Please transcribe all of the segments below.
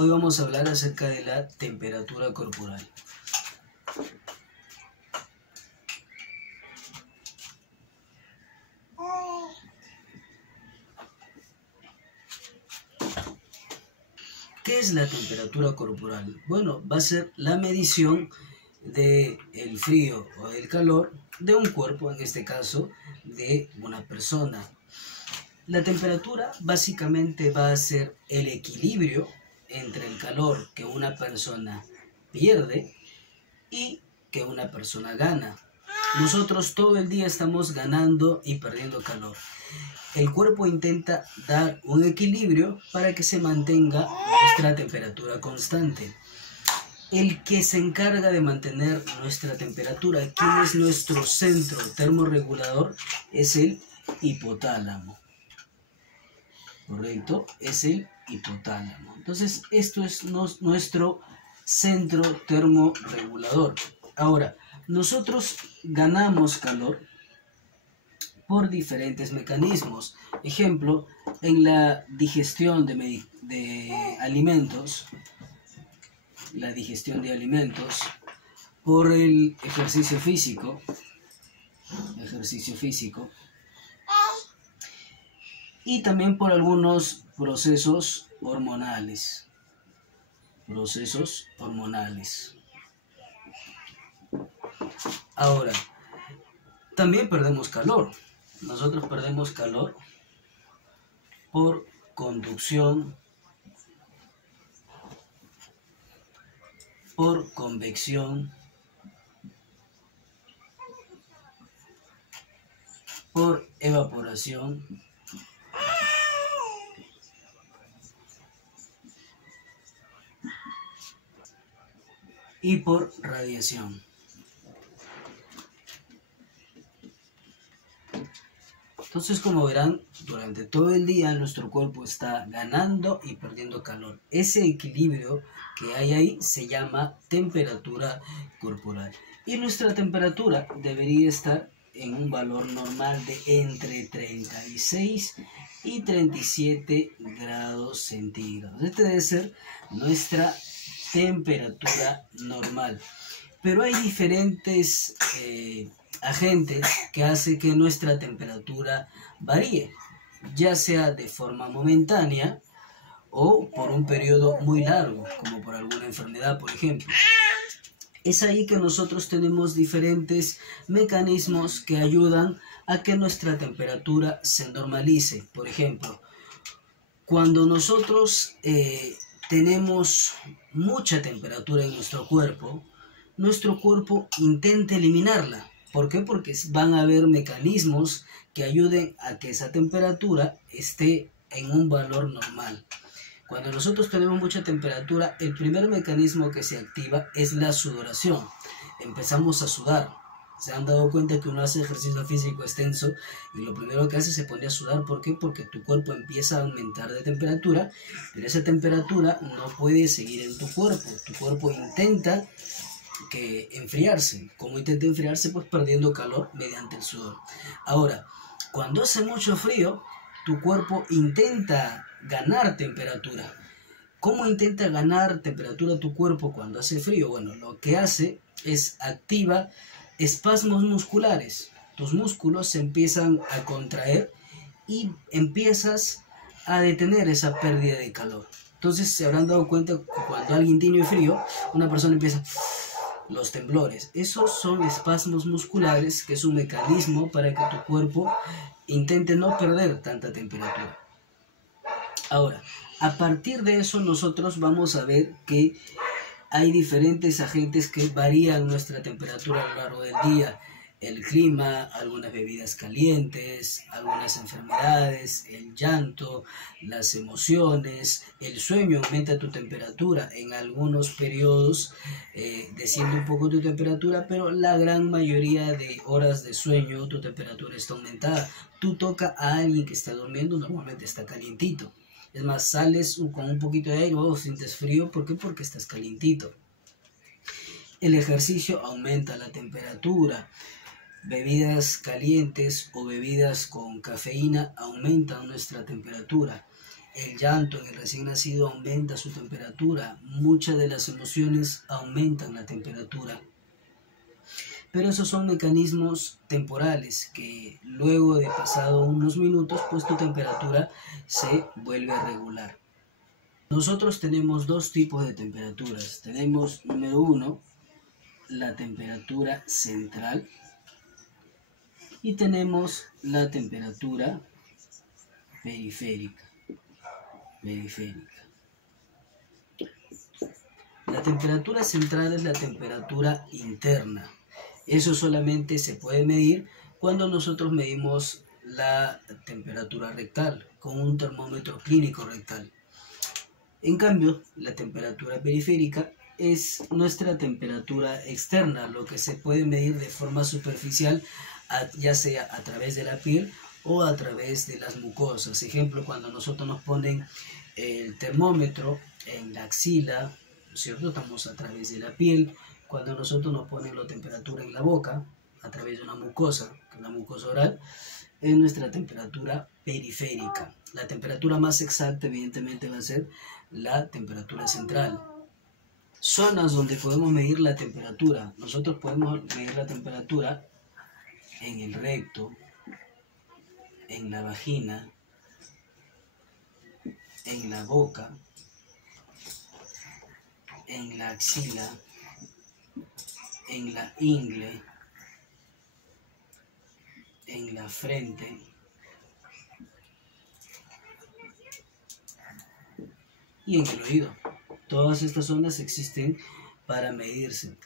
Hoy vamos a hablar acerca de la temperatura corporal. ¿Qué es la temperatura corporal? Bueno, va a ser la medición del frío o del calor de un cuerpo, en este caso de una persona. La temperatura básicamente va a ser el equilibrio entre el calor que una persona pierde y que una persona gana. Nosotros todo el día estamos ganando y perdiendo calor. El cuerpo intenta dar un equilibrio para que se mantenga nuestra temperatura constante. El que se encarga de mantener nuestra temperatura, ¿quién es nuestro centro termorregulador? Es el hipotálamo. ¿Correcto? Es el hipotálamo. Entonces, esto es nuestro centro termorregulador. Ahora, nosotros ganamos calor por diferentes mecanismos. Ejemplo, en la digestión de alimentos, por el ejercicio físico, y también por algunos procesos hormonales. Ahora, también perdemos calor. Nosotros perdemos calor por conducción, por convección, por evaporación y por radiación. Entonces, como verán, durante todo el día nuestro cuerpo está ganando y perdiendo calor. Ese equilibrio que hay ahí se llama temperatura corporal. Y nuestra temperatura debería estar en un valor normal de entre 36 y 37 grados centígrados. Este debe ser nuestra temperatura normal. Pero hay diferentes agentes que hacen que nuestra temperatura varíe, ya sea de forma momentánea o por un periodo muy largo, como por alguna enfermedad, por ejemplo. Es ahí que nosotros tenemos diferentes mecanismos que ayudan a que nuestra temperatura se normalice. Por ejemplo, cuando nosotros tenemos mucha temperatura en nuestro cuerpo intenta eliminarla. ¿Por qué? Porque van a haber mecanismos que ayuden a que esa temperatura esté en un valor normal. Cuando nosotros tenemos mucha temperatura, el primer mecanismo que se activa es la sudoración. Empezamos a sudar. Se han dado cuenta que uno hace ejercicio físico extenso y lo primero que hace se pone a sudar. ¿Por qué? Porque tu cuerpo empieza a aumentar de temperatura, pero esa temperatura no puede seguir en tu cuerpo. Tu cuerpo intenta enfriarse. ¿Cómo intenta enfriarse? Pues perdiendo calor mediante el sudor. Ahora, cuando hace mucho frío, tu cuerpo intenta ganar temperatura. ¿Cómo intenta ganar temperatura tu cuerpo cuando hace frío? Bueno, lo que hace es activa espasmos musculares. Tus músculos se empiezan a contraer y empiezas a detener esa pérdida de calor. Entonces se habrán dado cuenta que cuando alguien tiene frío, una persona empieza los temblores. Esos son espasmos musculares, que es un mecanismo para que tu cuerpo intente no perder tanta temperatura. Ahora, a partir de eso nosotros vamos a ver que hay diferentes agentes que varían nuestra temperatura a lo largo del día. El clima, algunas bebidas calientes, algunas enfermedades, el llanto, las emociones, el sueño aumenta tu temperatura. En algunos periodos desciende un poco tu temperatura, pero la gran mayoría de horas de sueño tu temperatura está aumentada. Tú tocas a alguien que está durmiendo, normalmente está calientito. Es más, sales con un poquito de aire, sientes frío. ¿Por qué? Porque estás calientito. El ejercicio aumenta la temperatura. Bebidas calientes o bebidas con cafeína aumentan nuestra temperatura. el llanto en el recién nacido aumenta su temperatura, muchas de las emociones aumentan la temperatura. Pero esos son mecanismos temporales que luego de pasado unos minutos, pues tu temperatura se vuelve a regular. Nosotros tenemos dos tipos de temperaturas. Tenemos, número uno, la temperatura central y tenemos la temperatura periférica. La temperatura central es la temperatura interna. Eso solamente se puede medir cuando nosotros medimos la temperatura rectal con un termómetro clínico rectal. En cambio, la temperatura periférica es nuestra temperatura externa, lo que se puede medir de forma superficial, ya sea a través de la piel o a través de las mucosas. Ejemplo, cuando nosotros nos ponen el termómetro en la axila, ¿cierto? Estamos a través de la piel. Cuando nosotros nos ponen la temperatura en la boca, a través de una mucosa, la mucosa oral, es nuestra temperatura periférica. La temperatura más exacta, evidentemente, va a ser la temperatura central. Zonas donde podemos medir la temperatura. Nosotros podemos medir la temperatura en el recto, en la vagina, en la boca, en la axila, en la ingle, en la frente y en el oído. Todas estas zonas existen para medirse.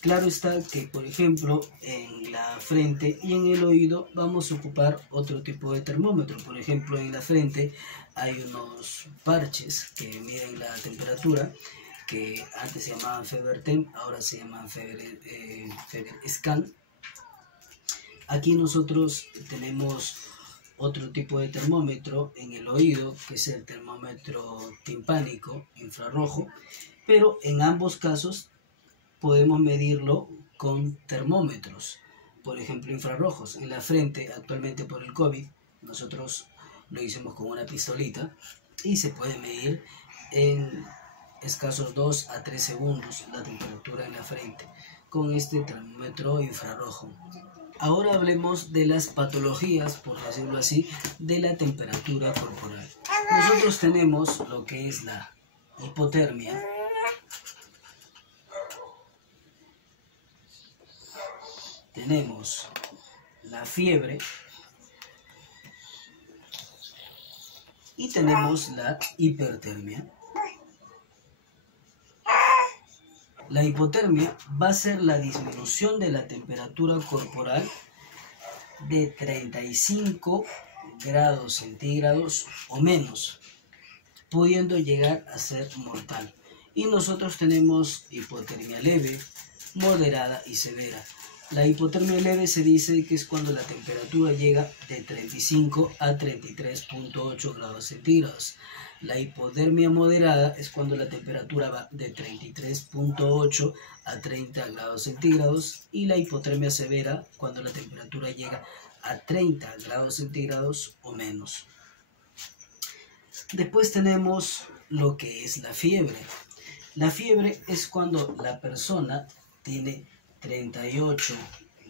Claro está que, por ejemplo, en la frente y en el oído vamos a ocupar otro tipo de termómetro. Por ejemplo, en la frente hay unos parches que miden la temperatura, que antes se llamaban FeberTem, ahora se llaman FeberScan. Aquí nosotros tenemos otro tipo de termómetro en el oído, que es el termómetro timpánico infrarrojo, pero en ambos casos podemos medirlo con termómetros, por ejemplo infrarrojos. En la frente, actualmente por el COVID, nosotros lo hicimos con una pistolita y se puede medir en escasos 2 a 3 segundos la temperatura en la frente con este termómetro infrarrojo. Ahora hablemos de las patologías, por decirlo así, de la temperatura corporal. Nosotros tenemos lo que es la hipotermia, tenemos la fiebre y tenemos la hipertermia. La hipotermia va a ser la disminución de la temperatura corporal de 35 grados centígrados o menos, pudiendo llegar a ser mortal. Y nosotros tenemos hipotermia leve, moderada y severa. La hipotermia leve se dice que es cuando la temperatura llega de 35 a 33.8 grados centígrados. La hipotermia moderada es cuando la temperatura va de 33.8 a 30 grados centígrados. Y la hipotermia severa cuando la temperatura llega a 30 grados centígrados o menos. Después tenemos lo que es la fiebre. La fiebre es cuando la persona tiene 38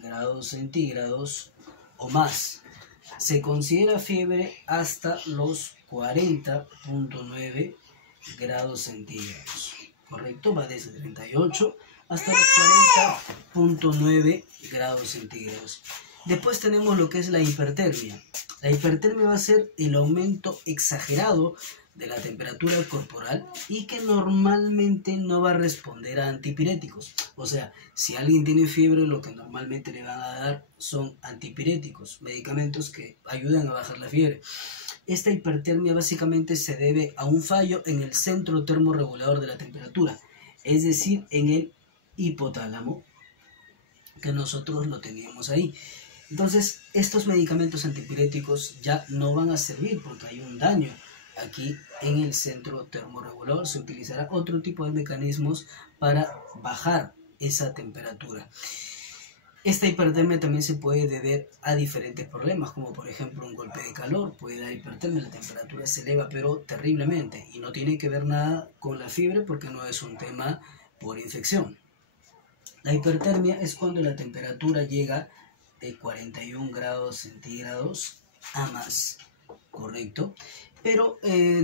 grados centígrados o más. Se considera fiebre hasta los 40.9 grados centígrados. ¿Correcto? Va desde 38 hasta los 40.9 grados centígrados. Después tenemos lo que es la hipertermia. La hipertermia va a ser el aumento exagerado de la temperatura corporal y que normalmente no va a responder a antipiréticos. O sea, si alguien tiene fiebre, lo que normalmente le van a dar son antipiréticos, medicamentos que ayudan a bajar la fiebre. Esta hipertermia básicamente se debe a un fallo en el centro termorregulador de la temperatura, es decir, en el hipotálamo, que nosotros lo teníamos ahí. Entonces, estos medicamentos antipiréticos ya no van a servir porque hay un daño. Aquí en el centro termorregulador se utilizará otro tipo de mecanismos para bajar esa temperatura. Esta hipertermia también se puede deber a diferentes problemas, como por ejemplo un golpe de calor, puede dar hipertermia, la temperatura se eleva pero terriblemente y no tiene que ver nada con la fiebre porque no es un tema por infección. La hipertermia es cuando la temperatura llega de 41 grados centígrados a más, ¿correcto? Pero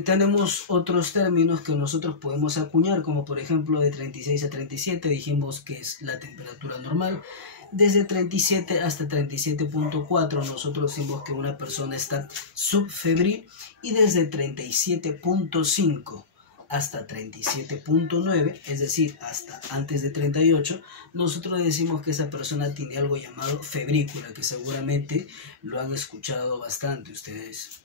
tenemos otros términos que nosotros podemos acuñar, como por ejemplo de 36 a 37, dijimos que es la temperatura normal. Desde 37 hasta 37.4 nosotros decimos que una persona está subfebril, y desde 37.5 hasta 37.9, es decir, hasta antes de 38, nosotros decimos que esa persona tiene algo llamado febrícula, que seguramente lo han escuchado bastante ustedes.